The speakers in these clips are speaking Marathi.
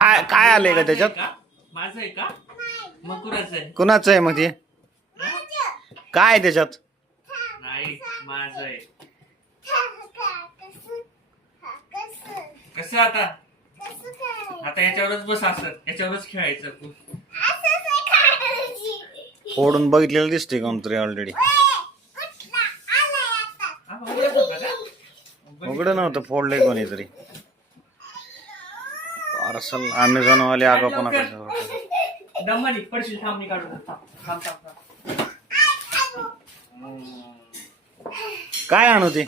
काय काय आलंय का त्याच्यात? माझं आहे का? मग कुणाचं आहे? कुणाचं आहे मग ते? काय आहे त्याच्यात? नाही माझं आहे. कसं आता? आता याच्यावरच बस असत, याच्यावरच खेळायचं तू. फोडून बघितलेलं दिसते कोणतरी ऑलरेडी. उघडं नव्हतं, फोडलंय कोणीतरी. पार्सल अमेझॉन वाले आगाऊपणा करतात. दमानी पडशील, थांब मी काढून थांब. काय आणू ते?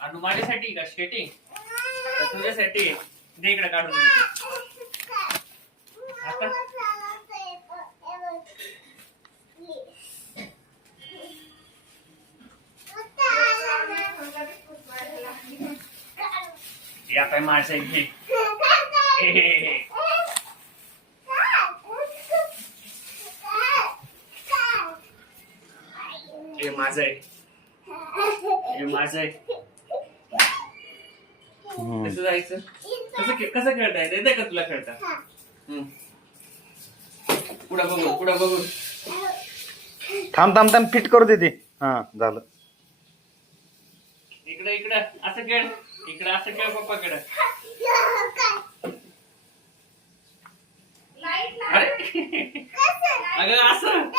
आणि माझ्यासाठी का स्केटिंग? तुझ्यासाठी दे इकडे काढून. आता या काय माझं घे. हे माझं आहे, हे माझं आहे. कसं जायचं? कसं खेळता येते का तुला खेळता? पुढं बघून थांब थांब थांब, फिट करू दे ते. हा झालं. इकडे असं खेळ, इकडे असं खेळ पप्पाकडे. अगं असं